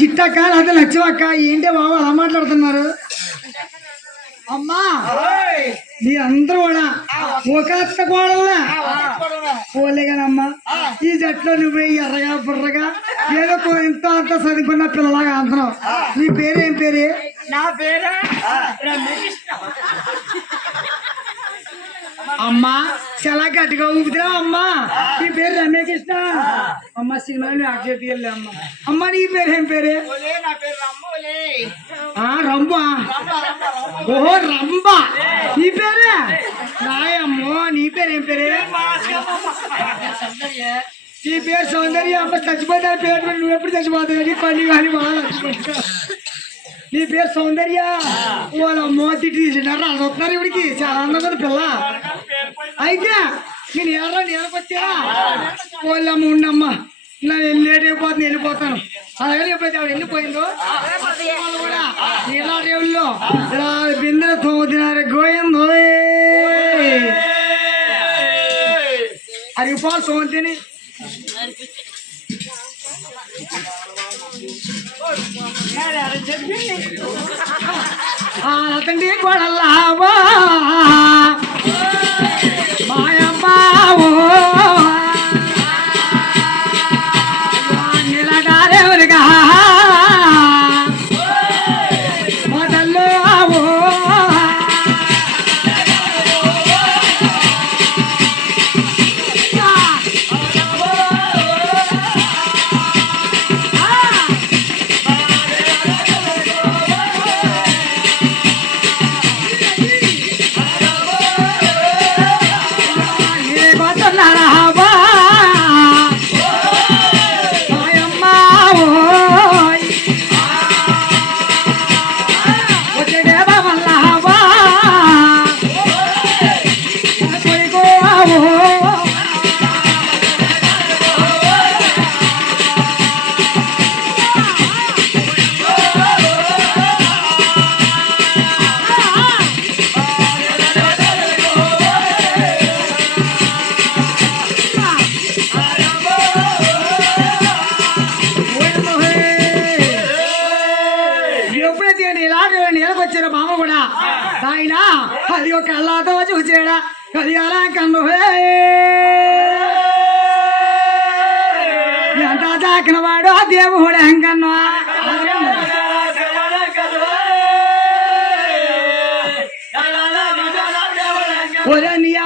చిట్టక్క అదే లక్ష్మక్క ఏంటి బాబు అలా మాట్లాడుతున్నారు అమ్మా మీరందరూ కూడా ఒక అత్త కోడల్లా పోలేగానమ్మా ఈ జట్లో నువ్వే ఎర్రగా బుర్రగా ఏదో ఇంత అంత చదువుకున్న పిల్లలాగా అంటున్నావు నీ పేరేం పేరే నా పేరు అమ్మా చాలా గట్టిగా ఊపుతున్నావు అమ్మా నీ పేరు రమ్యకృష్ణ అమ్మ సినిమాని యాక్ట్ వెళ్ళి అమ్మ అమ్మ నీ పేరేం పేరే రంబా ఓహో రంబా నీ పేరే నాయమ్మో నీ పేరేం పేరే నీ పేరు సౌందర్య అమ్మ చచ్చిపోతే పేరు నువ్వు ఎప్పుడు చచ్చిపోతావు పని కానీ బాగా నీ పేరు సౌందర్య వాళ్ళ మోతి తీసినారు అడుగుతున్నారు ఇవిడికి చాలా అందంగా పిల్ల అయితే నేను ఎవరో నేలకొచ్చా వాళ్ళమ్మ ఉండమ్మా ఇలా లేట్ అయిపోతుంది వెళ్ళిపోతాను అలాగే ఎప్పుడైతే ఆవిడ వెళ్ళిపోయిందో వాళ్ళు కూడా ఇలా రేవుల్లో ఇలా బిందెల తోముతున్నారు గోయిందో అరిగిపోవాలి సోంతిని తండ్రి కొడల్లావా మాయమ్మావో నిలగారేవరిగా మొదల్లో ఆయన అది ఒక కళ్ళతో చూసాడా కలియాలా కన్ను ఎంత దాకిన వాడు ఆ దేవుడు ఎంకన్నా ఒరే అన్నయ్య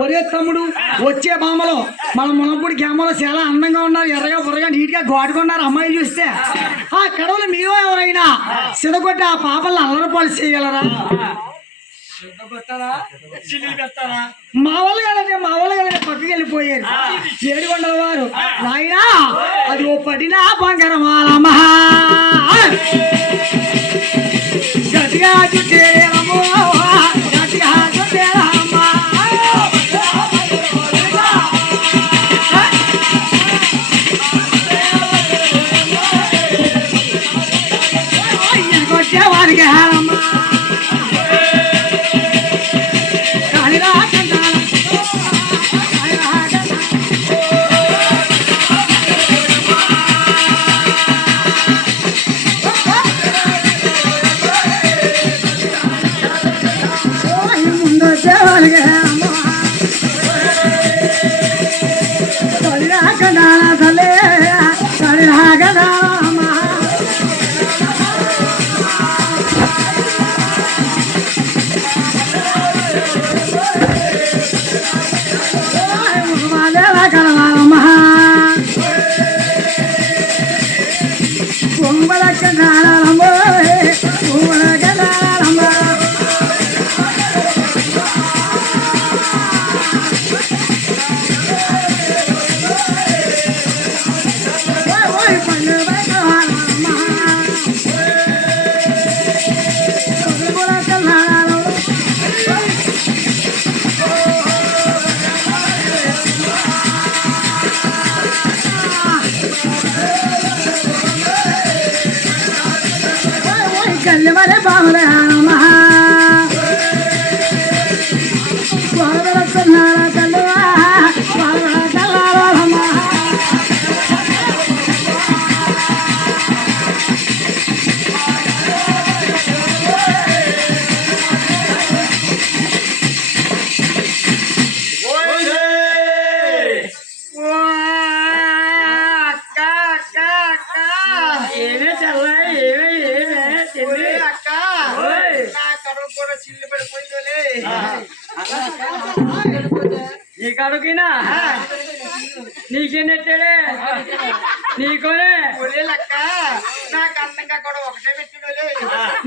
ఒరే తమ్ముడు వచ్చే బామలో మన మునప్పుడు గ్రామంలో చాలా అందంగా ఉన్నారు ఎర్రగా బుర్రగా నీట్ గా గాడుకున్నారు అమ్మాయిలు చూస్తే ఆ కడవలు మీరు ఎవరైనా సిదగొట్టి ఆ పాపలను అల్లరపాలు చేయగలరా మా వాళ్ళు కదండి పక్కకి వెళ్ళిపోయారు 700 వారు నాయనా అది ఓ పడినా బంగారమాలమ్మా గట్టిగా చుట్టేరమ్మో గట్టిగా చుట్టేరమ్మా వచ్చేవారికి హారమ్మా ఏమే చల్లాయి ఏమే ఏమే చెల్లి అక్క ఓయ్. నా కడుపు కూడా చిల్లు పడిపోయిందోలే నీ కడుకినా నీకేనెట్టాడే నీకోనే అక్క నాకు అందంగా కూడా ఒకటే పెట్టిడోలే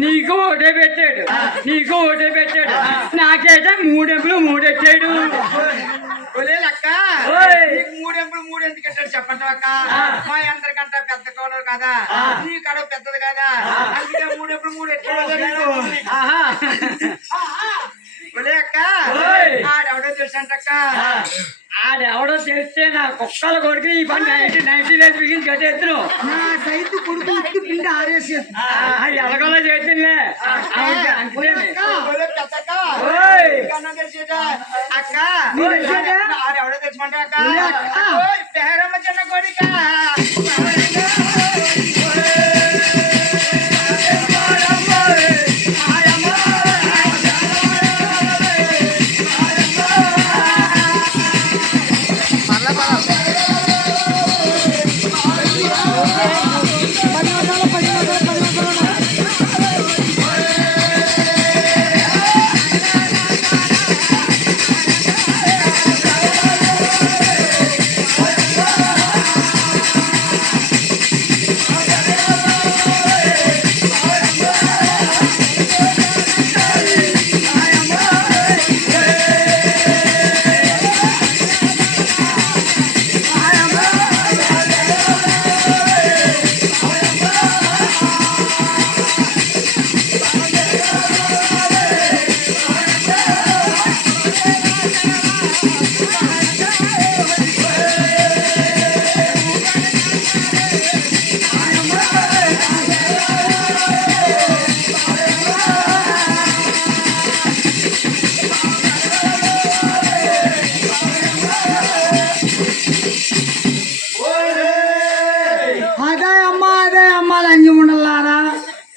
నీకు ఒకటే పెట్టాడు నీకు ఒకటే పెట్టాడు నాకైతే మూడెట్టాడు అక్క నీకు మూడు ఎందుకు పెట్టాడు చెప్పండి అక్క మా అందరికంటే పెద్ద కోడలు కదా నీ కడుపు పెద్దది కదా అందుకే మూడు ఎట్టాడు అక్క ఆడెవడో తెలుసంటక్క ఆడెవడో తెలిస్తే నా కుక్కల కొడుకు ఈ పని 90 డేస్ బిగించి కట్టేద్దును నా సైతు కొడుకు పిండి ఆరేసేది ఎలగలో చేసిందిలే అక్క ఆడెవడో తెలుసుకుంటా అక్క పేరమ్మ చిన్న కొడుక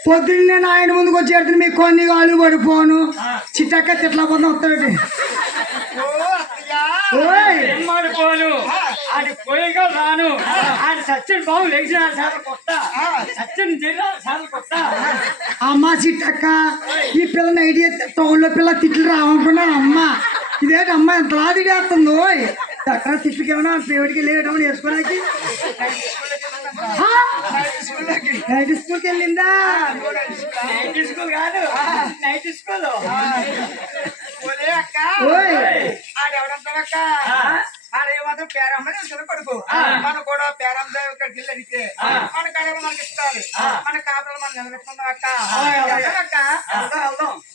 పొద్దున్న నేను ఆయన ముందుకు వచ్చేటప్పుడు మీకు కొన్ని కాళ్ళు పడిపోను చిట్టక్క తిట్లా పొంది వస్తాడు పడిపోను అది పోయిగా రాను ఆయన సత్యం బాబు లేచిన సార్ కొత్త సత్యం జిల్లా సార్ కొత్త అమ్మ చిట్టక్క ఈ పిల్లని ఐడియా టౌన్లో పిల్ల తిట్లు రావనుకున్నాను అమ్మ ఇదేంటి అమ్మ ఎంతలా తిడేస్తుందో అక్కడ తిట్లకి ఏమన్నా పేరుడికి వెళ్ళేటప్పుడు వేసుకోడానికి నైట్ స్కూల్కి వెళ్ళిందా నైట్ స్కూల్ కాదు నైట్ స్కూల్ ఆడెవడంటావక్క ఆడేమాత్రం పేరమ్మ కొడుకు మన కూడా పేరమ్మ ఇక్కడికి వెళ్ళి అడిగితే మన కడవ మనకి ఇస్తారు మన కాపులు మనం నిలబెట్టుకుందాం అక్క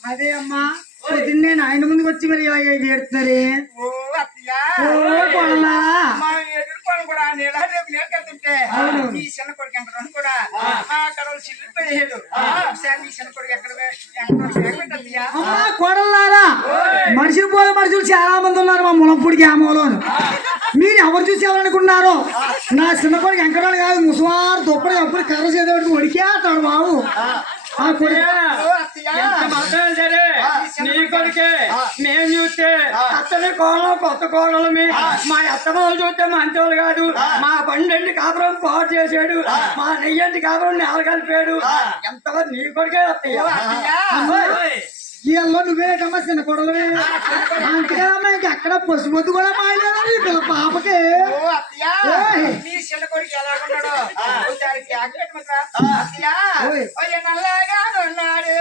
అదే అమ్మా పొద్దున్న నేను ఆయన ముందుకు వచ్చి మరి ఇలా ఏడుతున్నారే కూడా నీళ్ళ రేపు నీళ్ళు కడుతుంటే ఈ చిన్న కొడుకు ఎంత కూడా ఆ కడవలు చిల్లిపోయాడు ఈ చిన్న కొడుకు ఎక్కడ కొడలారా మనుషులు పోలే మనుషులు చాలా మంది ఉన్నారు మా ములంపూడి గ్రామంలో మీరు ఎవరు చూసి ఎవరనుకున్నారు నా చిన్న కొడుకు ఎంకడాలు కాదు ముసవారు దుప్పటి ఎప్పుడు కర్ర చేసేవాడికి వడికేస్తాడు బాబు ఆ సరే నీ కొడుకే మేము చూస్తే అత్తని కోడలు కొత్త కోడలు మా అత్తమాలు చూస్తే మంచోళ్ళు కాదు మా బండి కాపురం పాడు చేసాడు మా నెయ్యంటి కాపురం నేల కలిపాడు ఎంతవరకు నీ కొడుకే వీళ్ళలో నువ్వేటమ్మా చిన్న కొడలవే అంతేనమ్మా ఇంకెక్కడ పశుపతి కూడా మాయలేదా నీ పిల్ల పాపకి చిన్న కొడుకు ఎలా ఉన్నాడు నల్లగా ఉన్నాడు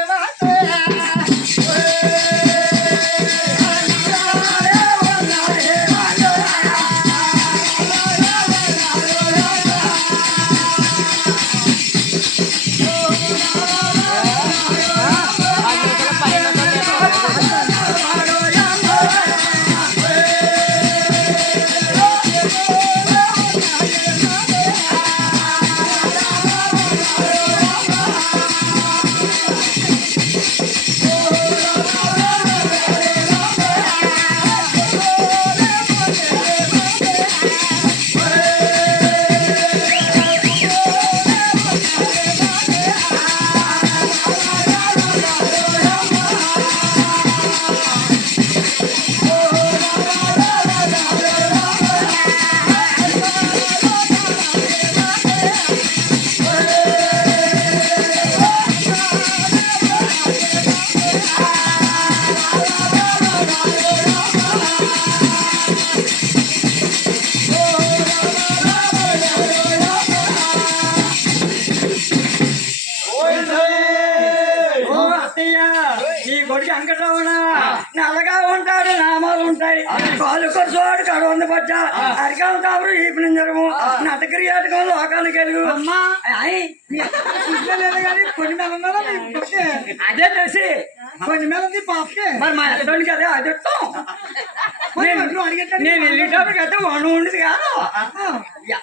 కొడుకు వెంకటరమణ నల్లగా ఉంటాడు నామాలు ఉంటాయి కాలు కొరసోడు కడవంద పచ్చ అరికాల తాపుడు ఈపు నింజరము నటక్రియాటకం లోకానికి వెలుగు అమ్మా ఆయ్, చూసుకోలేదు కానీ కొన్ని మేళ ఉన్నారా మీ కొడుకే? అదే తెలిసి కొన్ని మేళ ఉంది పాపకే మరి మా అత్తోడికి అదే అది నువ్వు అడిగేటట్టు నేను వెళ్ళేటప్పటికి అయితే వనం ఉండేది కాదు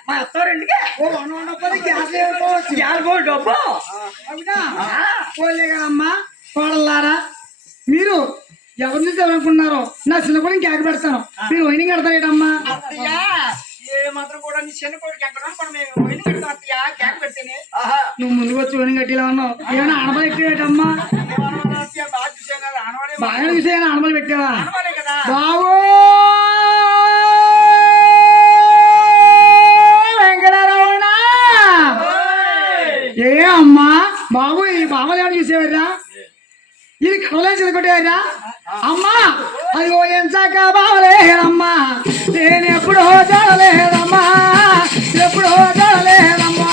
మా అత్తోరింటికి ఓ వన్ ఉండకపోతే గ్యాస్ వేసుకోవచ్చు యాభై డబ్బు అవునా పోలే కదమ్మా కోడల్లారా మీరు ఎవరు చూసి ఎవరనుకున్నారో నా చిన్న కూడా కేక పెడతాను మీరు వైనింగ్ కడతారేటమ్మా ఏ మాత్రం కూడా నీ చిన్న కొడుకు ఎక్కడ మనం పోయిన పెడతాం అత్తయ్య కేక్ పెడితేనే నువ్వు ముందుకు వచ్చి వైనింగ్ కట్టిలా ఉన్నావు ఏమైనా ఆనమలు ఎట్టేటమ్మా ఏమన్నా అత్తయ్య బాగా చూసాం కదా ఆనవాడే బాగా చూసి ఏమైనా ఆనమలు పెట్టావా ఆనవాడే కదా బాబు వెంకటరమణ ఏ అమ్మా బాబు ఈ బామలు ఏమైనా చూసేవారా ఇది కవలే చదువుకుంటేవారా అమ్మా అది ఓ ఎంచాక బావలేదమ్మా నేను ఎప్పుడో చూడలేదమ్మా ఎప్పుడో చూడలేదమ్మా